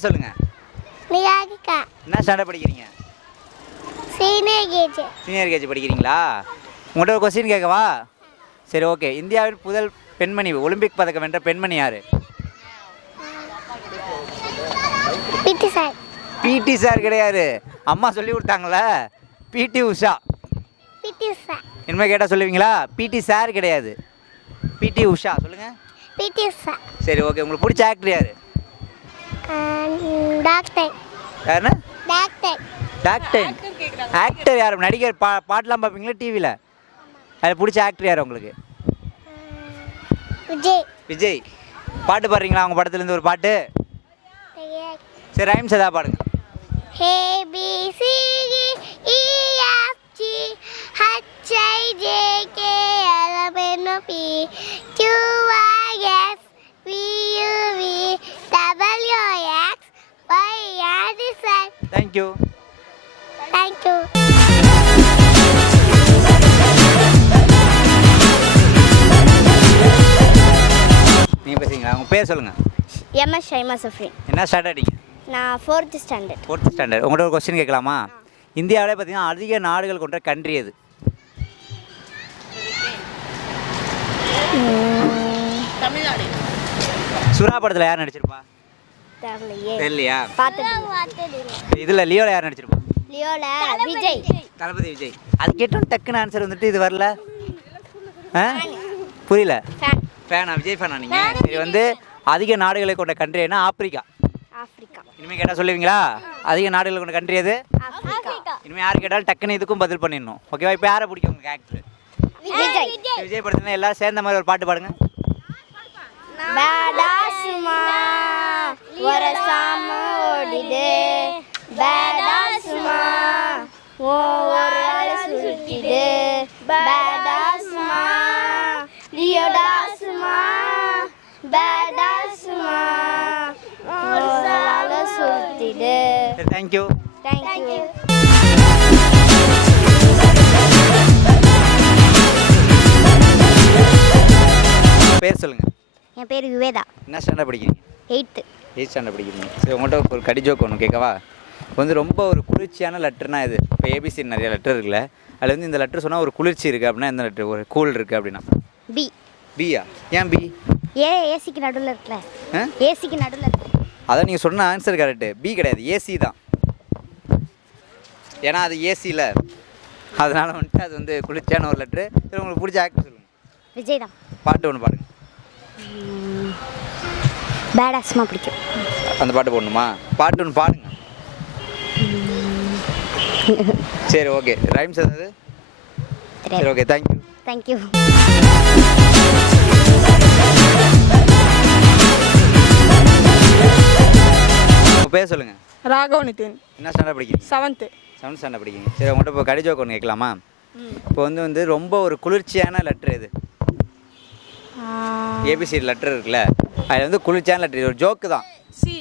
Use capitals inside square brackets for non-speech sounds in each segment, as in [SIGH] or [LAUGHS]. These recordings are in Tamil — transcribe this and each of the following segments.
பேர் சொல்லுங்கள் நியாகிகா என்ன ஸ்டாண்டர்ட் படிக்கிறீங்க? சீனியர் கேஜி சீனியர் கேஜி படிக்கிறீங்களா? உங்கள்கிட்ட ஒரு கொஸ்டின் கேட்கவா? சரி ஓகே இந்தியாவின் முதல் பெண்மணி ஒலிம்பிக் பதக்கம் வென்ற பெண்மணி யார்? பிடி சார். பிடி சார் கிடையாது. அம்மா சொல்லி கொடுத்தாங்களே பிடி உஷா. பிடி சார் இனிமேல் கேட்டால் சொல்லுவீங்களா? பிடி சார் கிடையாது. பிடி உஷா சொல்லுங்கள் பிடி சார் சரி ஓகே உங்களுக்கு பிடிச்ச ஆக்டர் யார்? டாக்டர் யாருன்னா டாக்டர் டாக்டர் ஆக்டர் யார்? நடிகர் பா பாட்டெலாம் பார்ப்பீங்களா டிவியில் அதில் பிடிச்ச ஆக்டர் யார் உங்களுக்கு? விஜய். விஜய். பாட்டு பாடுறீங்களா? அவங்க படத்துலேருந்து ஒரு பாட்டு? சரி ரைம்ஸ் எதாவது பாடுங்க. A B C E F G H I J K L M N P Q R S thank you thank you நீங்கள் பேசுறீங்களா? உங்கள் பேர் சொல்லுங்கள் எம்எஸ் ஷைமா சஃப்ரி என்ன ஸ்டாண்டர்டிங்க நான் ஃபோர்த் ஸ்டாண்டர்ட் ஃபோர்த் ஸ்டாண்டர்ட் உங்கள்கிட்ட ஒரு கொஸ்டின் கேட்கலாமா? இந்தியாவிலே பார்த்தீங்கன்னா அதிக நாடுகள் கொண்ட கண்ட்ரி எது? சுறா படத்தில் யார் நடிச்சிருப்பா? தெரியலையே. தெரியலையா? இதில் லியோவில் யார் நடிச்சிருப்பா? லியோல விஜய். தளபதி விஜய். அது கேட்டோம் டக்குன்னு ஆன்சர் வந்துட்டு இது வரல. ஆ? புரியல. ஃபேன் ஃபேனா விஜய் ஃபேனா நீங்கள் இது வந்து அதிக நாடுகளை கொண்ட கண்ட்ரி என்ன? ஆப்பிரிக்கா. ஆப்பிரிக்கா. இனிமேல் கேட்டால் சொல்லுவீங்களா? அதிக நாடுகளை கொண்ட கண்ட்ரி எது? ஆப்பிரிக்கா. இனிமேல் யார் கேட்டாலும் டக்குன்னு இதுக்கும் பதில் பண்ணிடணும். ஓகேவா இப்போ யாரை பிடிக்கும் உங்களுக்கு ஆக்டர் விஜய். விஜய் படத்துல எல்லாரும் சேர்ந்த மாதிரி ஒரு பாட்டு பாடுங்க. பேடாசுமா ஒரு சாம ஓடிது பேடாசுமா ஓ ஒரு ஆள் சுட்டிது பேடாசுமா லியோடாசுமா பேடாசுமா ஒரு ஆள் சுட்டிது சரி தேங்க்யூ தேங்க்யூ பேர் சொல்லுங்க. என் பேர் யுவேதா என்ன ஸ்டாண்டர்ட் படிக்கிறீங்க? எயித்து எயிட் ஸ்டாண்டர்ட் படிக்கிறீங்க. சரி உங்கள்கிட்ட ஒரு கடி ஜோக் ஒன்று கேட்கவா வந்து ரொம்ப ஒரு குளிர்ச்சியான லெட்டர்னா இது. இப்போ ஏபிசி நிறைய லெட்டர் இருக்குல்ல அதில் வந்து இந்த லெட்டர் சொன்னால் ஒரு குளிர்ச்சி இருக்குது அப்படின்னா எந்த லெட்டர்? ஒரு கூல் இருக்குது அப்படின்னா. பி பியா ஏன் பி ஏ ஏசிக்கு நடுவில் இருக்குல்ல. ஏசிக்கு நடுவில் இருக்கு. அதான் நீங்கள் சொன்ன ஆன்சர் கரெக்டு பி கிடையாது ஏசி தான். ஏன்னா அது ஏசியில் அதனால் வந்துட்டு அது வந்து குளிர்ச்சியான ஒரு லெட்ரு உங்களுக்கு பிடிச்ச ஆக்டர் சொல்லுங்கள் விஜய் தான். பாட்டு ஒன்று பாடுங்க. பேடாஸ்மா பிடிக்கும். அந்த பாட்டு போடணுமா? பாட்டு ஒன்று பாடுங்க. சரி ஓகே ரைம்ஸ் ஏதாவது? சரி ஓகே தேங்க்யூ தேங்க்யூ பேர் சொல்லுங்கள் ராகவ் நிதின் என்ன ஸ்டாண்டர்ட் படிக்கிறீங்க? செவன்த்து செவன்த் ஸ்டாண்டர்ட் படிக்கிறீங்க. சரி உங்கள்கிட்ட இப்போ கடி ஜோக் ஒன்று கேட்கலாமா இப்போ வந்து வந்து ரொம்ப ஒரு குளிர்ச்சியான லெட்ரு இது. ஏபிசி லெட்டர் இருக்குல்ல அதில் வந்து குளிர்ச்சியான லெட்டர் ஒரு ஜோக்கு தான். சி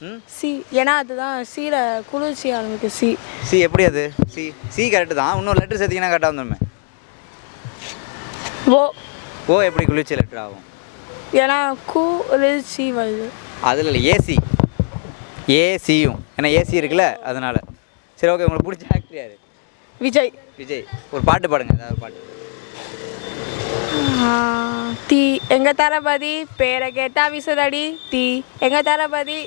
ம்? சி ஏன்னா அதுதான் சீல குளிர்ச்சி ஆரம்பிக்கு சி சி எப்படி அது? சி சி கரெக்டு தான். இன்னொரு லெட்டர் சேர்த்திங்கன்னா கரெக்டாக வந்துடுமே ஓ ஓ எப்படி குளிர்ச்சி லெட்டர் ஆகும்? ஏன்னா குளிர்ச்சி வருது. அதில் இல்லை ஏசி ஏசியும் ஏன்னா ஏசி இருக்குல்ல அதனால. சரி ஓகே உங்களுக்கு பிடிச்ச ஆக்டர் யார்? விஜய். விஜய். ஒரு பாட்டு பாடுங்க ஏதாவது ஒரு பாட்டு. தீ எங்க தளபதி பேரை கேட்டா விசதடி தீ எங்க தளபதி?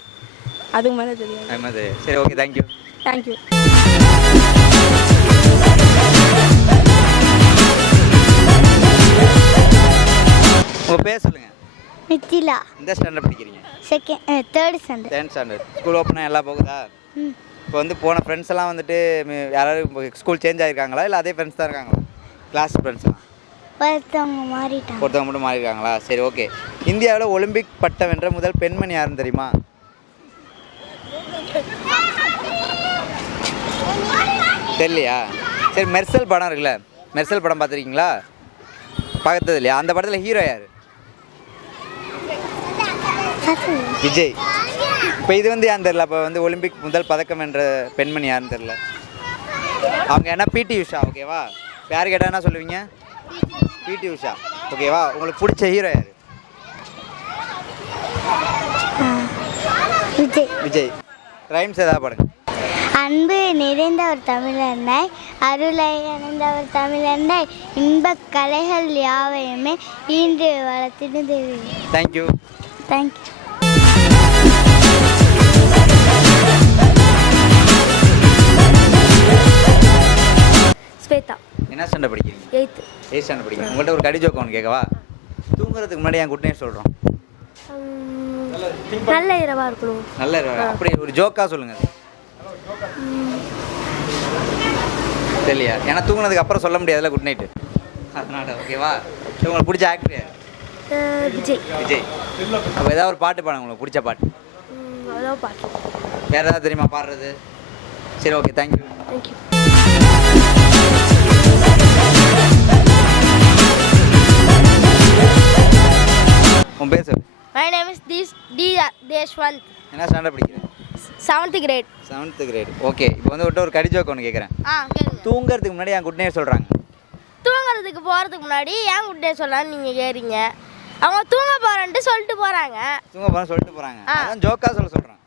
அதுக்கு மேலே தெரியாது. அது மாதிரி. சரி ஓகே தேங்க்யூ தேங்க்யூ உங்கள் பேர் சொல்லுங்கள் மித்திலா. இந்த ஸ்டாண்டர்ட் படிக்கிறீங்க? Second third standard tenth standard school ஓப்பனாக எல்லாம் போகுதா? இப்போ வந்து போன ஃப்ரெண்ட்ஸ் எல்லாம் வந்துட்டு யாராவது ஸ்கூல் சேஞ்ச் ஆகிருக்காங்களா இல்லை அதே ஃப்ரெண்ட்ஸ் தான் இருக்காங்களா? கிளாஸ் ஃப்ரெண்ட்ஸ்லாம் ஒருத்தவங்க மாறிட்டாங்க. ஒருத்தவங்க மட்டும் மாறிருக்காங்களா? சரி ஓகே இந்தியாவில் ஒலிம்பிக் பட்டம் வென்ற முதல் பெண்மணி யாருன்னு தெரியுமா? தெரியலையா? சரி மெர்சல் படம் இருக்குல்ல? மெர்சல் படம் பார்த்துருக்கீங்களா? பார்த்தது இல்லையா? அந்த படத்தில் ஹீரோ யார்? விஜய். இப்போ இது வந்து யாருன்னு தெரில அப்போ வந்து ஒலிம்பிக் முதல் பதக்கம் என்ற பெண்மணி யாருன்னு தெரில அவங்க என்ன பிடி உஷா ஓகேவா யார் கேட்டால் என்ன சொல்லுவீங்க? பிடி உஷா. ஓகேவா உங்களுக்கு பிடிச்ச ஹீரோ யார்? விஜய். விஜய். ரைம்ஸ் ஏதாவது பாடுங்க. அன்பு நிறைந்த ஒரு தமிழந்தாய் அருளை அணிந்த ஒரு தமிழந்தாய் இன்பக் கலைகள் யாவையுமே ஈன்று வளர்த்திடு தேவி thank you thank you Shweta. என்ன ஸ்டாண்டர்ட் படிக்கிறீங்க? எயித்து. ஸ்டாண்டர்ட் படிக்கிறீங்க உங்கள்கிட்ட ஒரு கடி ஜோக் ஒன்று கேட்கவா? தூங்குறதுக்கு முன்னாடி என் குட் நைட் சொல்கிறோம் நல்ல இரவாக இருக்கணும். நல்ல இரு- அப்படி ஒரு ஜோக்காக சொல்லுங்க. தெரியலையா? ஏன்னா தூங்குனதுக்கு அப்புறம் சொல்ல முடியாதுல்ல குட் நைட்டு. அதனால ஓகேவா உங்களுக்கு பிடிச்ச ஆக்டர் யார்? விஜய். விஜய். அப்போ ஏதாவது ஒரு பாட்டு பாடுங்க உங்களுக்கு பிடிச்ச பாட்டு. பாட்டு. வேறு ஏதாவது தெரியுமா பாடுறது? சரி ஓகே தேங்க்யூ தேங்க்யூ உன் பேர் சொல்லு. மை நேம் இஸ் தீஸ் டி தேஷ்வந்த் என்ன ஸ்டாண்டர்ட் படிக்கிறேன் seventh grade seventh grade okay இப்போ வந்து விட்டு ஒரு கடி ஜோக் ஒன்று கேட்குறேன் ஆ கேளுங்க. தூங்குறதுக்கு முன்னாடி என் குட் சொல்கிறாங்க தூங்குறதுக்கு போகிறதுக்கு முன்னாடி ஏன் குட்டே சொல்லலாம்னு நீங்கள் கேட்குறீங்க அவங்க தூங்க போகிறேன்ட்டு சொல்லிட்டு போகிறாங்க தூங்க போகிறேன்னு சொல்லிட்டு போகிறாங்க. அதான் ஜோக்காக சொல்ல சொல்கிறேன்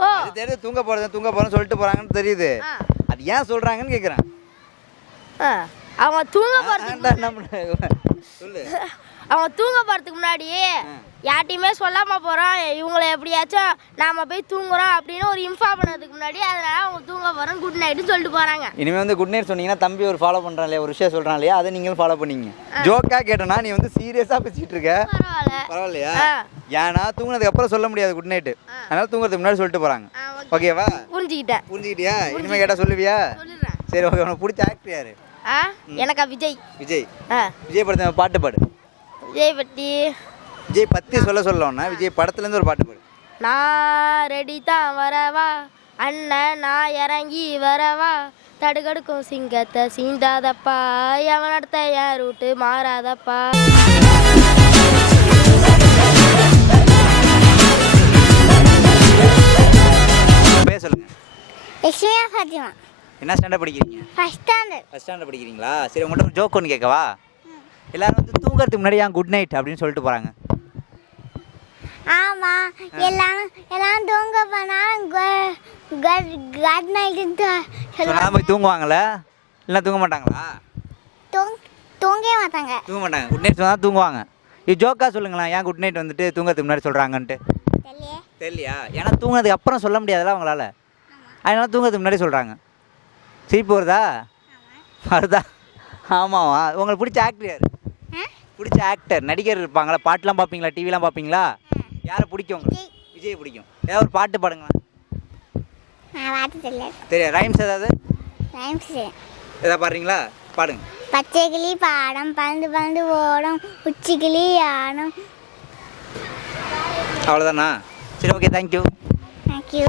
ஓ. அது தெரியுது தூங்க போகிறது தூங்க போகிறேன்னு சொல்லிட்டு போகிறாங்கன்னு தெரியுது. அது ஏன் சொல்கிறாங்கன்னு கேட்குறேன் ஆ. அவங்க தூங்க போகிறதுக்கு சொல்லு. [LAUGHS] அவங்க தூங்க போகிறதுக்கு முன்னாடி யார்ட்டையுமே சொல்லாமல் போகிறோம் இவங்களை எப்படியாச்சும் நாம் போய் தூங்குறோம் அப்படின்னு ஒரு இன்ஃபார்ம் பண்ணதுக்கு முன்னாடி அதனால அவங்க தூங்க போகிறோம் குட் நைட்டுன்னு சொல்லிட்டு போகிறாங்க இனிமேல் வந்து குட் நைட் சொன்னீங்கன்னா தம்பி ஒரு ஃபாலோ பண்ணுறான் இல்லையா? ஒரு விஷயம் சொல்கிறான் இல்லையா? அதை நீங்களும் ஃபாலோ பண்ணீங்க. ஜோக்காக கேட்டனா நீ வந்து சீரியஸாக பேசிட்டு இருக்க. பரவாயில்ல. பரவாயில்லையா. ஏன்னா தூங்குனதுக்கு அப்புறம் சொல்ல முடியாது குட் நைட்டு அதனால தூங்குறதுக்கு முன்னாடி சொல்லிட்டு போகிறாங்க. ஓகேவா? புரிஞ்சுக்கிட்டேன். புரிஞ்சுக்கிட்டியா? இனிமேல் கேட்டால் சொல்லுவியா? சரி ஓகே உனக்கு பிடிச்ச ஆக்டர் யாரு? எனக்கா விஜய். விஜய். விஜய் படத்தை பாட்டு பாடு. விஜய் பற்றி விஜய் பற்றி சொல்ல சொல்லணும்னா விஜய் படத்துலேருந்து ஒரு பாட்டு பாடு. நான் ரெடி தான் வரவா. அண்ணன் நான் இறங்கி வரவா. தடுகடுக்கும் சிங்கத்தை சீண்டாதப்பா எவன் அடுத்த என் ரூட்டு மாறாதப்பா. பேர் சொல்லுங்க. லட்சுமியா ஃபாத்திமா. என்ன ஸ்டாண்டர்ட் படிக்கிறீங்க? ஃபஸ்ட் ஸ்டாண்டர்ட் ஃபஸ்ட் ஸ்டாண்டர்ட் படிக்கிறீங்களா? சரி உங்கள்கிட்ட ஒரு ஜோக் ஒன்று கேட்கவா? எல்லாரும் வந்து தூங்குறதுக்கு முன்னாடி ஏன் குட் நைட் அப்படின்னு சொல்லிட்டு போகிறாங்க ஆமாம் எல்லாரும் எல்லாரும் தூங்க கட் நைட்டு சொன்னா போய் தூங்குவாங்கல்ல இல்லை தூங்க மாட்டாங்களா? தூங் தூங்கவே மாட்டாங்க. தூங்க மாட்டாங்க. குட் நைட் சொன்னால் தூங்குவாங்க. இது ஜோக்காக சொல்லுங்களேன் ஏன் குட் நைட் வந்துட்டு தூங்கறதுக்கு முன்னாடி சொல்கிறாங்கன்ட்டு தெரியலையே. ஏன்னா தூங்குனதுக்கு அப்புறம் சொல்ல முடியாதுல்ல அவங்களால. அதனால தூங்குறதுக்கு முன்னாடி சொல்கிறாங்க சிரிப்பு வருதா? வருதா? ஆமாவா? உங்களுக்கு பிடிச்ச ஆக்டர் யார்? பிடிச்ச ஆக்டர் நடிகர் இருப்பாங்களா? பாட்டுலாம் பார்ப்பீங்களா? டிவிலாம் பார்ப்பீங்களா? யாரை பிடிக்கும் உங்களுக்கு? விஜய். பிடிக்கும். ஏதாவது ஒரு பாட்டு தெரியல தெரியும் ரைம்ஸ் ஏதாவது? ரைம்ஸ் ஏதாவது பாடுறீங்களா? பாடுங்க. பச்சை கிளி பாடம் பறந்து பறந்து ஓடும் உச்சி கிளி ஆடும். அவ்வளோதானா சரி ஓகே தேங்க்யூ தேங்க்யூ